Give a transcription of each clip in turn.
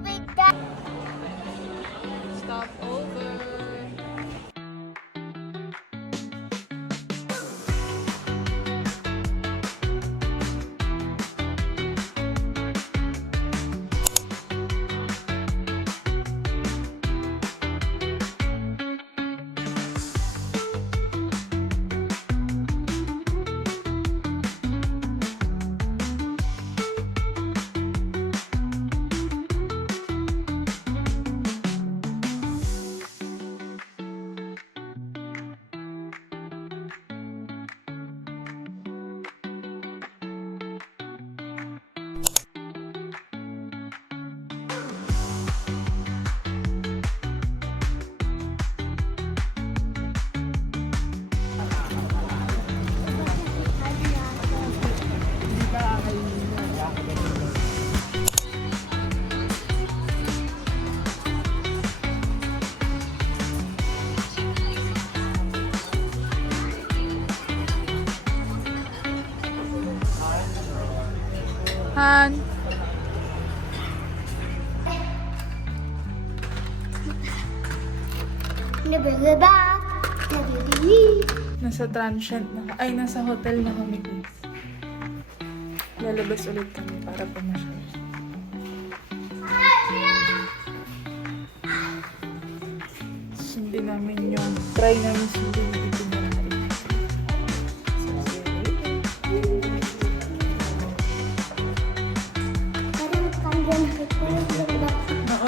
with that. Stop over. Han, nasa transient na, ay nasa hotel na kami guys. Lalabas ulit kami para pumasyal. Sundin namin yung, try namin sundin yung itinerary.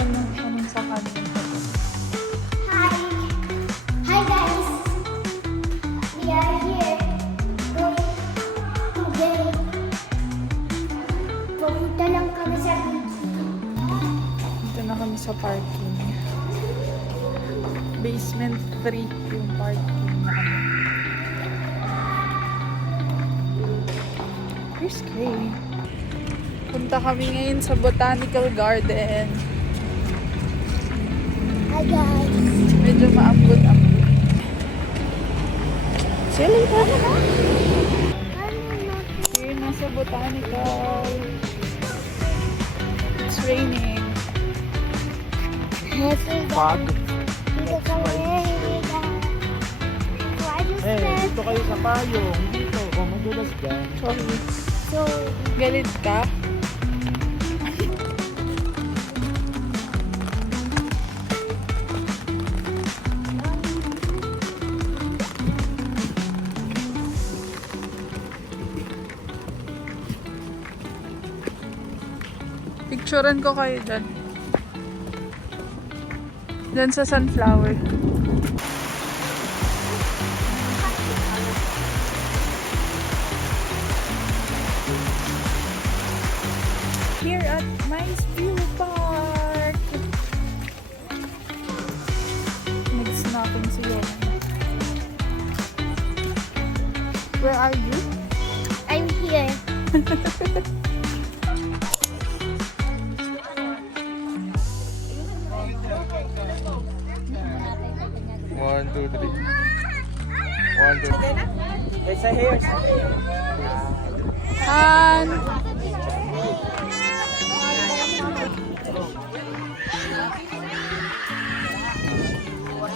Noon, anong sa kanila? Hi. Hi guys. We are here going today. Pupunta lang kami sa beach. Dito na kami sa parking. Basement 3 yung parking na kami. Here's Kay. Punta kami ngayon sa Botanical Garden. Hi guys. Medyo maambot-ambot. See you later. Here, nasa Botanical. It's raining. Pag. Dito kami. Dito kayo sa payong. Dito. Kung madulas dyan. Sorry. So, Galit ka? Picturean ko kayo dyan. Dyan sa sunflower. Here at Nice View Park. Nag-snapping sila. Where are you? I'm here. 1, 2, 3. 1, 2, 3. It's a hair. Han!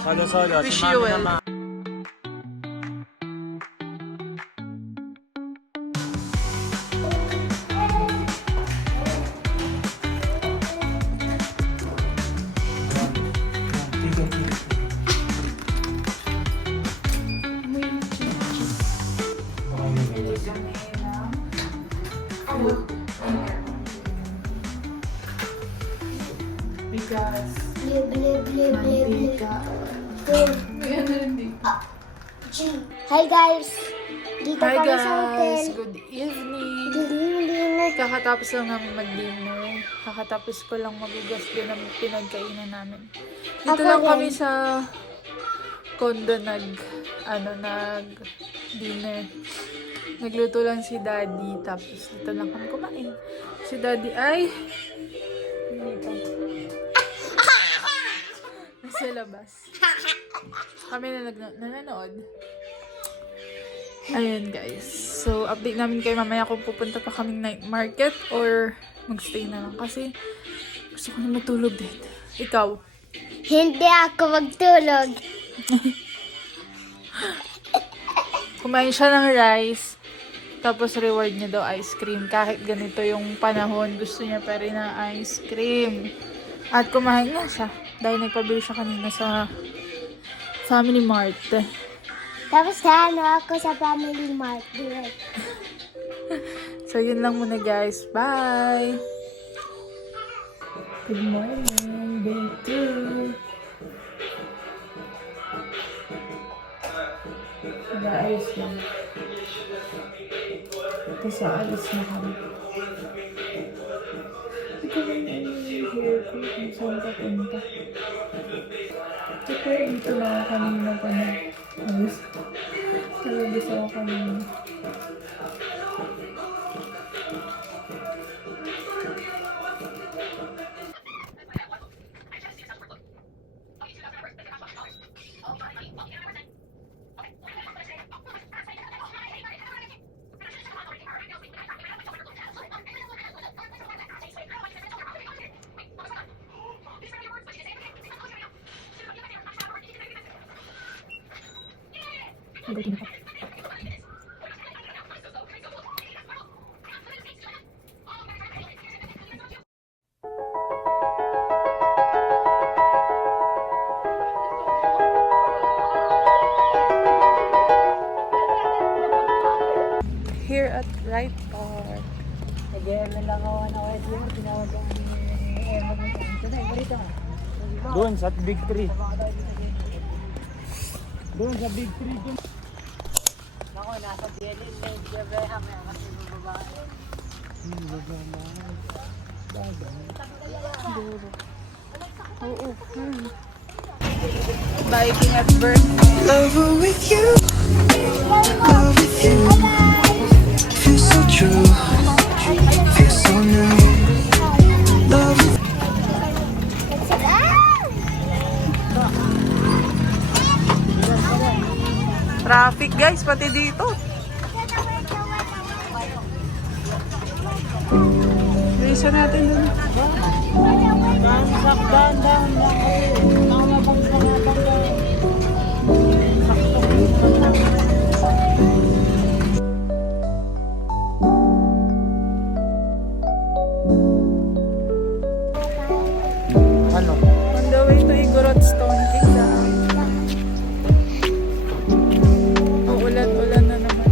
Solo-solo. Wish you well. Because Bleh, bleh, bleh, bleh, bleh. may ano rin dito. Hi guys. Dito Hi kami sa hotel. guys! Good evening! Dinner. Kakatapos lang namin mag-dinner. Kakatapos ko lang magugas din ang pinagkainan namin. Dito Ako lang rin. kami sa condo nag-dinner. Nagluto lang si Daddy, tapos dito lang kami kumain. Si Daddy ay hindi pa. Nasa labas. Kami na nanonood. Ayun guys. So, update namin kayo mamaya kung pupunta pa kaming night market or magstay na lang. Kasi Gusto ko na matulog din. Ikaw? Hindi ako magtulog. Kumain siya ng rice. Tapos reward niya daw ice cream. Kahit ganito yung panahon, gusto niya pa rin ng ice cream. At kumain nga siya. Dahil nagpabili siya kanina sa Family Mart. Tapos ano ako sa Family Mart. Direct. So, yun lang muna guys. Bye! Good morning, day 2. Nag-aayos lang. Kasi alis na kami. Hindi ko rin yung hair ko kung saan papunta. Kasi dito na ako kanina pa na. Ayos. Talabis ako kanina. Here at Wright Park. Doon sa Big Tree. Doon sa Big Tree. Oo. Biking at Burn. Lover with you, love with you. Feels so true, feels so new. Love with Traffic guys, pati dito. Bisa natin dun. Ano? On the way to Igorot Stone Kingdom. Uulan-ulan na naman.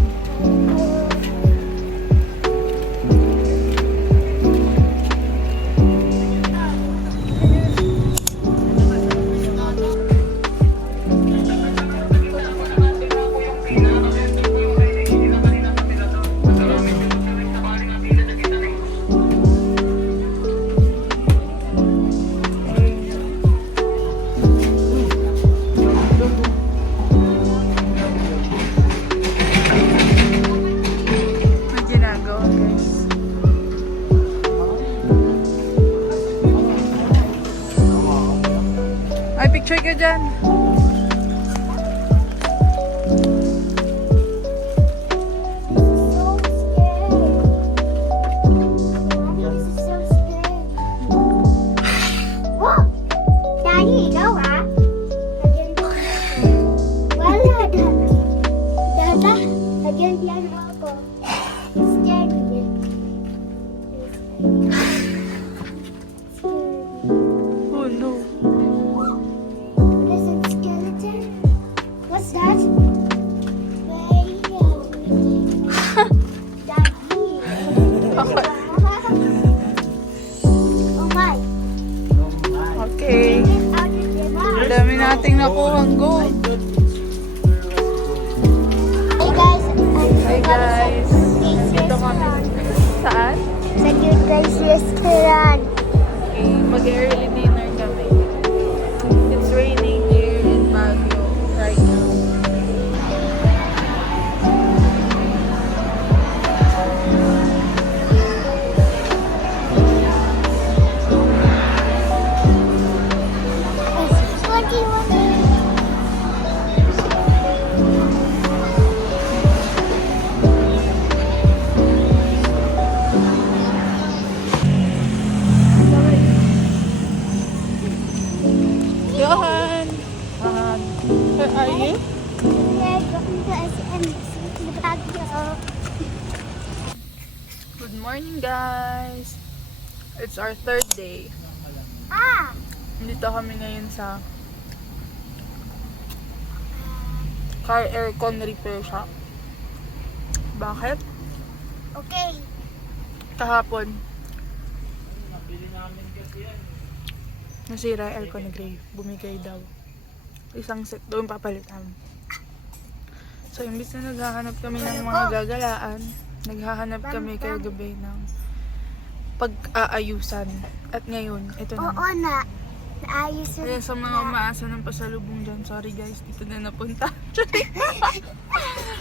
Ang ginagawa guys. Ay, picture ka dyan. Daddy, ikaw ah? Wala, Daddy. Dada, nagyan ako. Scared me. Oh no. What is it, skeleton? What's that? Daddy. Oh my. Okay. Out of the box. Ang dami nating nakuhang gold. Hey guys. Hi guys. Dito kami. Saan? Sa Good Guys Restaurant. Okay, mag-early dinner kami. It's raining here in Baguio right now. What do you want? morning, guys! It's our third day. Dito kami ngayon sa car aircon repair shop. Bakit? Okay. Kahapon, nasira aircon ni Gray. Bumigay daw. Isang set doon papalitan. So, imbis na naghahanap kami ng mga gagalaan, naghahanap kami kagabi ng pag-aayusan. At ngayon, ito na. Oo na. Naayos Kaya sa mga umaasa ng pasalubong dyan, sorry guys, dito na napunta.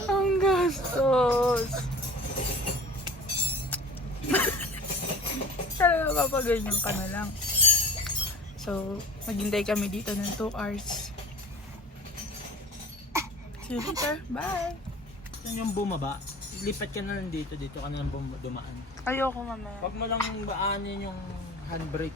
Ang gastos. Talaga papaganyan ka na lang. So, maghintay kami dito ng 2 hours. See you later. Bye! Yan yung bumaba, lipat ka na lang dito ka na lang dumaan. Ayoko mamaya. Huwag mo lang baanin yung handbrake.